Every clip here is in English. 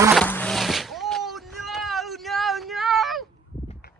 Oh no!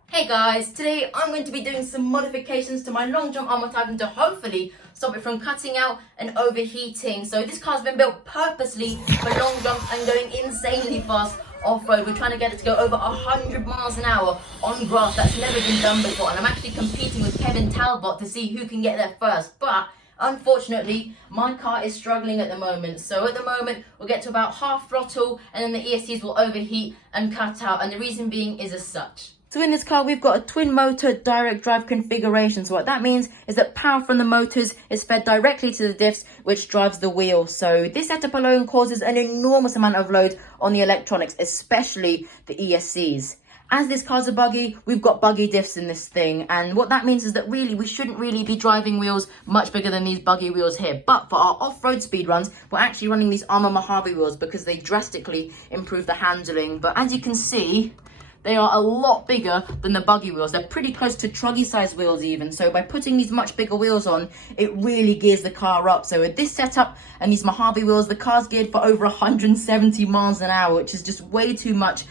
Hey guys, today I'm going to be doing some modifications to my long jump Arrma Typhon to hopefully stop it from cutting out and overheating. So this car's been built purposely for long jumps and going insanely fast off-road. We're trying to get it to go over 100 miles an hour on grass. That's never been done before, and I'm actually competing with Kevin Talbot to see who can get there first. But unfortunately, my car is struggling at the moment. So at the moment, we'll get to about half throttle and then the ESCs will overheat and cut out. And the reason being is as such. So in this car, we've got a twin motor direct drive configuration. So what that means is that power from the motors is fed directly to the diffs, which drives the wheel. So this setup alone causes an enormous amount of load on the electronics, especially the ESCs. As this car's a buggy, we've got buggy diffs in this thing. And what that means is that really, we shouldn't really be driving wheels much bigger than these buggy wheels here. But for our off-road speed runs, we're actually running these Arrma Mojave wheels because they drastically improve the handling. But as you can see, they are a lot bigger than the buggy wheels. They're pretty close to truggy size wheels even. So by putting these much bigger wheels on, it really gears the car up. So with this setup and these Mojave wheels, the car's geared for over 170 miles an hour, which is just way too much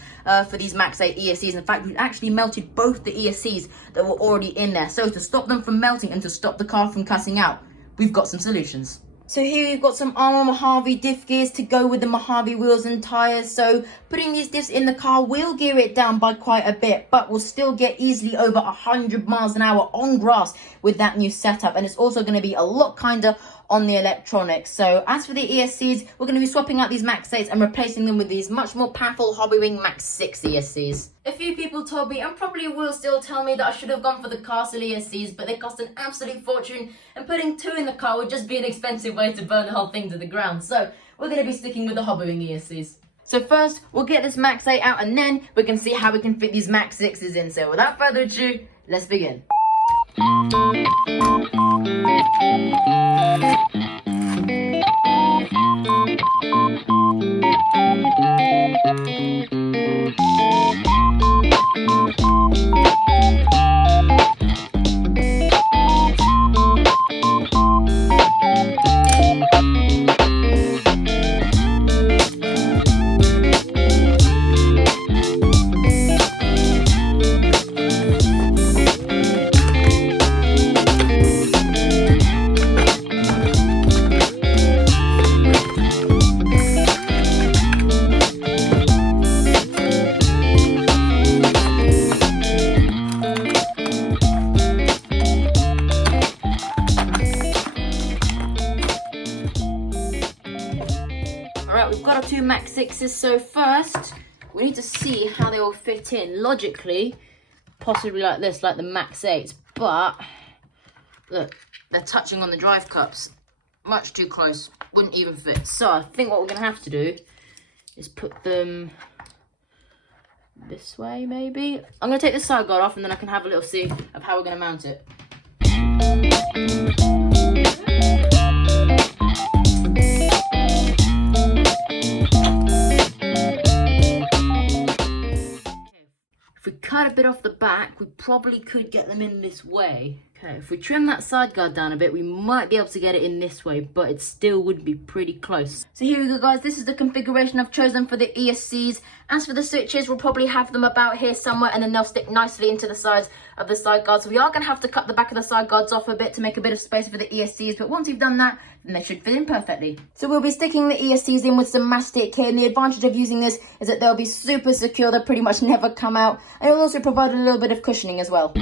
for these Max 8 ESCs. In fact, we've actually melted both the ESCs that were already in there. So to stop them from melting and to stop the car from cutting out, we've got some solutions. So here we've got some Arrma Mojave diff gears to go with the Mojave wheels and tyres. So putting these diffs in the car will gear it down by quite a bit, but we'll still get easily over 100 miles an hour on grass with that new setup. And it's also going to be a lot kinder on the electronics. So as for the ESCs, we're going to be swapping out these Max 8s and replacing them with these much more powerful Hobbywing Max 6 ESCs. A few people told me, and probably will still tell me, that I should have gone for the Castle ESCs, but they cost an absolute fortune, and putting two in the car would just be an expensive way to burn the whole thing to the ground. So we're going to be sticking with the Hobbywing ESCs. So first, we'll get this Max 8 out, and then we can see how we can fit these Max 6s in. So without further ado, let's begin. Alright, we've got our two Max 6s, so first we need to see how they all fit in. Logically, possibly like this, like the Max 8s, but look, they're touching on the drive cups. Much too close, wouldn't even fit. So I think what we're going to have to do is put them this way maybe. I'm going to take the side guard off and then I can have a little see of how we're going to mount it. If we cut a bit off the back, we probably could get them in this way. Okay, if we trim that side guard down a bit, we might be able to get it in this way, but it still would be pretty close. So here we go, guys. This is the configuration I've chosen for the ESCs. As for the switches, we'll probably have them about here somewhere, and then they'll stick nicely into the sides of the side guards. So we are going to have to cut the back of the side guards off a bit to make a bit of space for the ESCs, but once we've done that, then they should fit in perfectly. So we'll be sticking the ESCs in with some mastic here, and the advantage of using this is that they'll be super secure. They'll pretty much never come out, and it'll also provide a little bit of cushioning as well.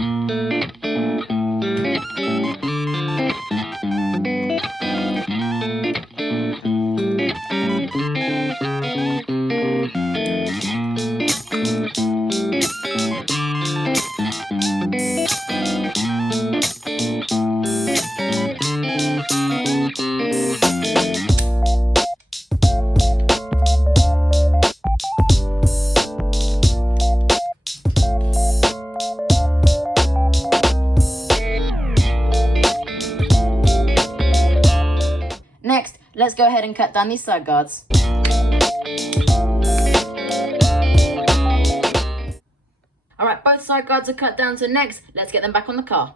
Next, let's go ahead and cut down these side guards. Alright, both side guards are cut down, so next, let's get them back on the car.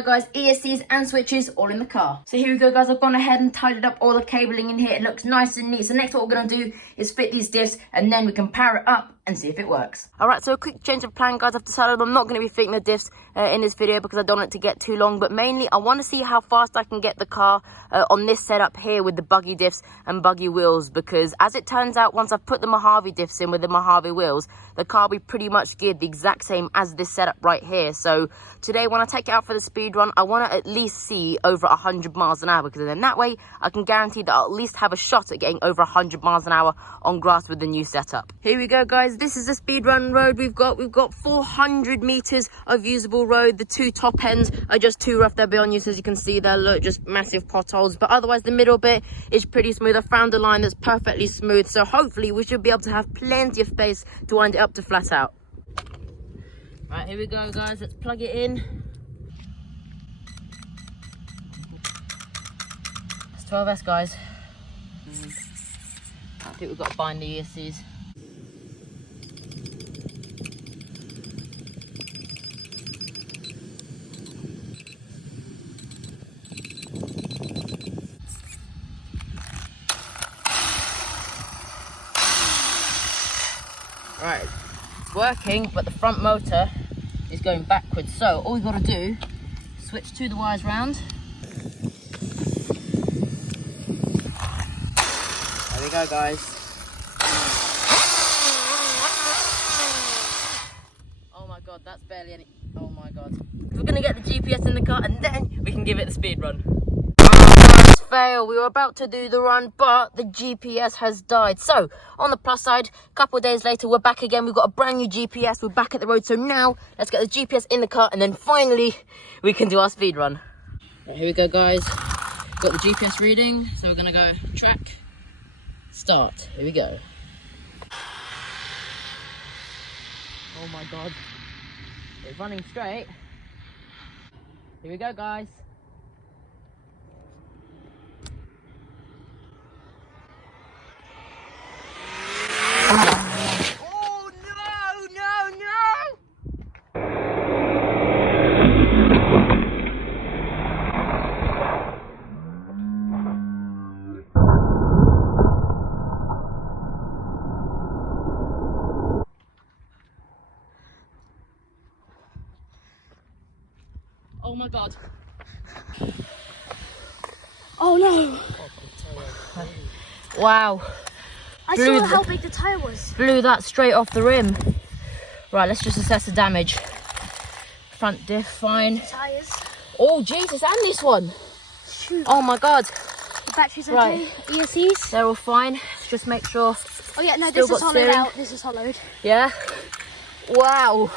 go guys, ESCs and switches all in the car. So here we go guys, I've gone ahead and tidied up all the cabling in here. It looks nice and neat. So next what we're going to do is fit these diffs and then we can power it up and see if it works. Alright, so a quick change of plan guys. I've decided I'm not going to be fitting the diffs in this video because I don't want it to get too long, but mainly I want to see how fast I can get the car on this setup here with the buggy diffs and buggy wheels, because as it turns out, once I've put the Mojave diffs in with the Mojave wheels, the car will be pretty much geared the exact same as this setup right here. So today when I take it out for the speed run, I want to at least see over 100 miles an hour, because then that way I can guarantee that I'll at least have a shot at getting over 100 miles an hour on grass with the new setup. Here we go guys, this is the speed run road we've got 400 meters of usable road. The two top ends are just too rough, they're beyond use, as you can see there. Look, just massive potholes, but otherwise the middle bit is pretty smooth. I found a line that's perfectly smooth, so hopefully we should be able to have plenty of space to wind it up to flat out. Right, here we go guys, let's plug it in. It's 12S guys. I think we've got to bind the ESCs. Right, it's working, but the front motor is going backwards. So all we've got to do is switch to the wires round. There we go, guys. Oh my god, that's barely any. Oh my god. We're gonna get the GPS in the car and then we can give it the speed run. Fail. We were about to do the run, but the GPS has died. So on the plus side, a couple of days later we're back again. We've got a brand new GPS. We're back at the road. So now let's get the GPS in the car and then finally we can do our speed run. Right, here we go guys, got the GPS reading, so we're gonna go track start. Here we go. Oh my god, it's running straight. Here we go guys. Oh no, no, no! Oh my god. Oh no! Wow. I saw how big the tyre was. Blew that straight off the rim. Right, let's just assess the damage. Front diff, fine. Tyres. Oh Jesus, and this one. Shoot. Oh my god. The battery's okay. Right. ESCs. They're all fine. Let's just make sure. Oh yeah, no, Still this is got hollowed steering. out. This is hollowed. Yeah. Wow.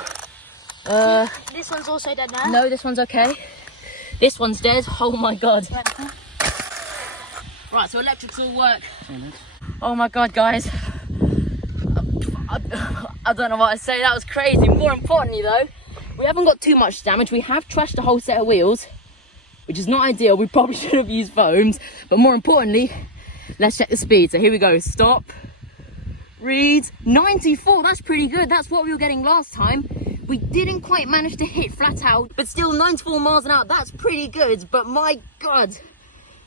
This one's also dead now. No, this one's okay. This one's dead. Oh my god. Right, so electrics all work. Oh my god, guys. I don't know what to say. That was crazy. More importantly though, we haven't got too much damage. We have trashed a whole set of wheels, which is not ideal. We probably should have used foams, but more importantly, let's check the speed. So here we go. Stop. Reads 94. That's pretty good. That's what we were getting last time. We didn't quite manage to hit flat out, but still 94 miles an hour. That's pretty good. But my god,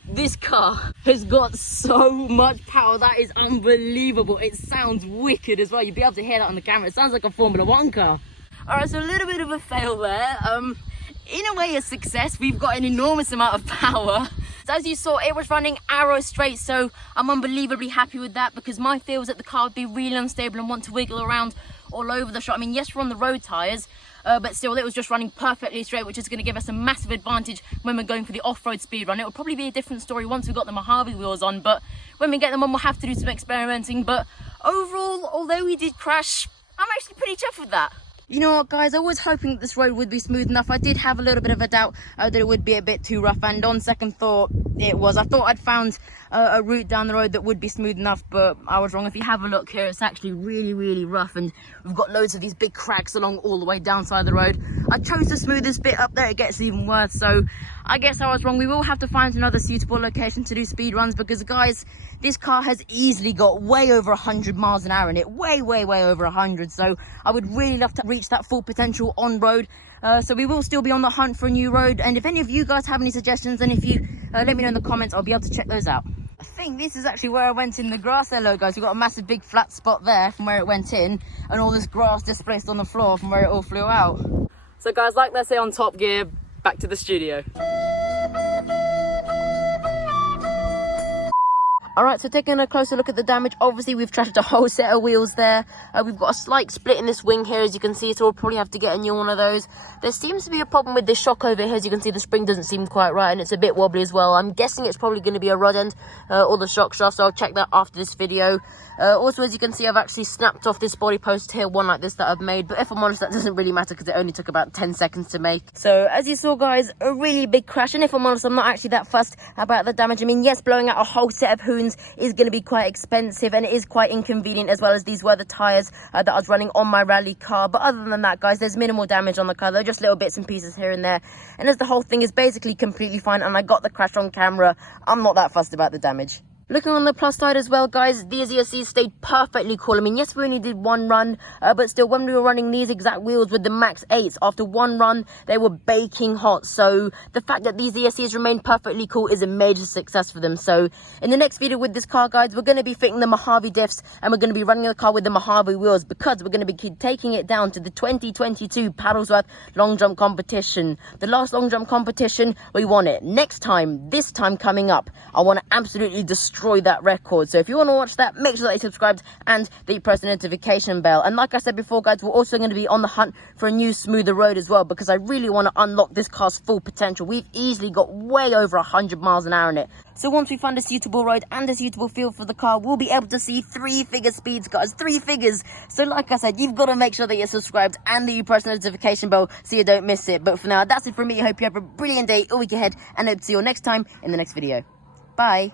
this car has got so much power. That is unbelievable. It sounds wicked as well. You'll be able to hear that on the camera. It sounds like a Formula 1 car. All right, so a little bit of a fail there. In a way, a success. We've got an enormous amount of power. So as you saw, it was running arrow straight, so I'm unbelievably happy with that, because my fear was that the car would be really unstable and want to wiggle around all over the shop. I mean, yes, we're on the road tyres, but still it was just running perfectly straight, which is going to give us a massive advantage when we're going for the off-road speed run. It will probably be a different story once we've got the Mojave wheels on, but when we get them on we'll have to do some experimenting. But overall, although we did crash, I'm actually pretty chuffed with that. You know what, guys, I was hoping that this road would be smooth enough. I did have a little bit of a doubt that it would be a bit too rough, and on second thought it was. I thought I'd found a route down the road that would be smooth enough, but I was wrong. If you have a look here, it's actually really rough, and we've got loads of these big cracks along all the way down side the road. I chose the smoothest bit up there. It gets even worse, so I guess I was wrong. We will have to find another suitable location to do speed runs, because guys, this car has easily got way over 100 miles an hour in it, way over 100. So I would really love to reach that full potential on road. So we will still be on the hunt for a new road, and if any of you guys have any suggestions, then if you let me know in the comments, I'll be able to check those out. I think this is actually where I went in the grass there, look, guys. We've got a massive big flat spot there from where it went in, and all this grass displaced on the floor from where it all flew out. So guys, like they say on Top Gear, back to the studio. Alright, so taking a closer look at the damage, obviously we've trashed a whole set of wheels there. We've got a slight split in this wing here, as you can see, so we'll probably have to get a new one of those. There seems to be a problem with this shock over here. As you can see, the spring doesn't seem quite right, and it's a bit wobbly as well. I'm guessing it's probably going to be a rod end or the shock shaft, so I'll check that after this video. Also, as you can see, I've actually snapped off this body post here, one like this that I've made, but if I'm honest, that doesn't really matter because it only took about 10 seconds to make. So as you saw, guys, a really big crash, and if I'm honest, I'm not actually that fussed about the damage. I mean, yes, blowing out a whole set of hoons is going to be quite expensive, and it is quite inconvenient, as well as these were the tires that I was running on my rally car. But other than that, guys, there's minimal damage on the car. They're just little bits and pieces here and there, and as the whole thing is basically completely fine, and I got the crash on camera, I'm not that fussed about the damage. Looking on the plus side as well, guys, these ESCs stayed perfectly cool. I mean, yes, we only did one run, but still, when we were running these exact wheels with the Max 8s, after one run, they were baking hot. So the fact that these ESCs remained perfectly cool is a major success for them. So in the next video with this car, guys, we're going to be fitting the Mojave diffs, and we're going to be running the car with the Mojave wheels, because we're going to be taking it down to the 2022 Paddlesworth long jump competition. The last long jump competition, we won it. Next time, this time coming up, I want to absolutely destroy that record. So if you want to watch that, make sure that you subscribed and that you press the notification bell. And like I said before, guys, we're also going to be on the hunt for a new smoother road as well, because I really want to unlock this car's full potential. We've easily got way over 100 miles an hour in it. So once we find a suitable road and a suitable field for the car, we'll be able to see 3-figure speeds, guys, 3 figures. So like I said, you've got to make sure that you're subscribed and that you press the notification bell so you don't miss it. But for now, that's it from me. I hope you have a brilliant day, a week ahead, and I hope to see you all next time in the next video. Bye.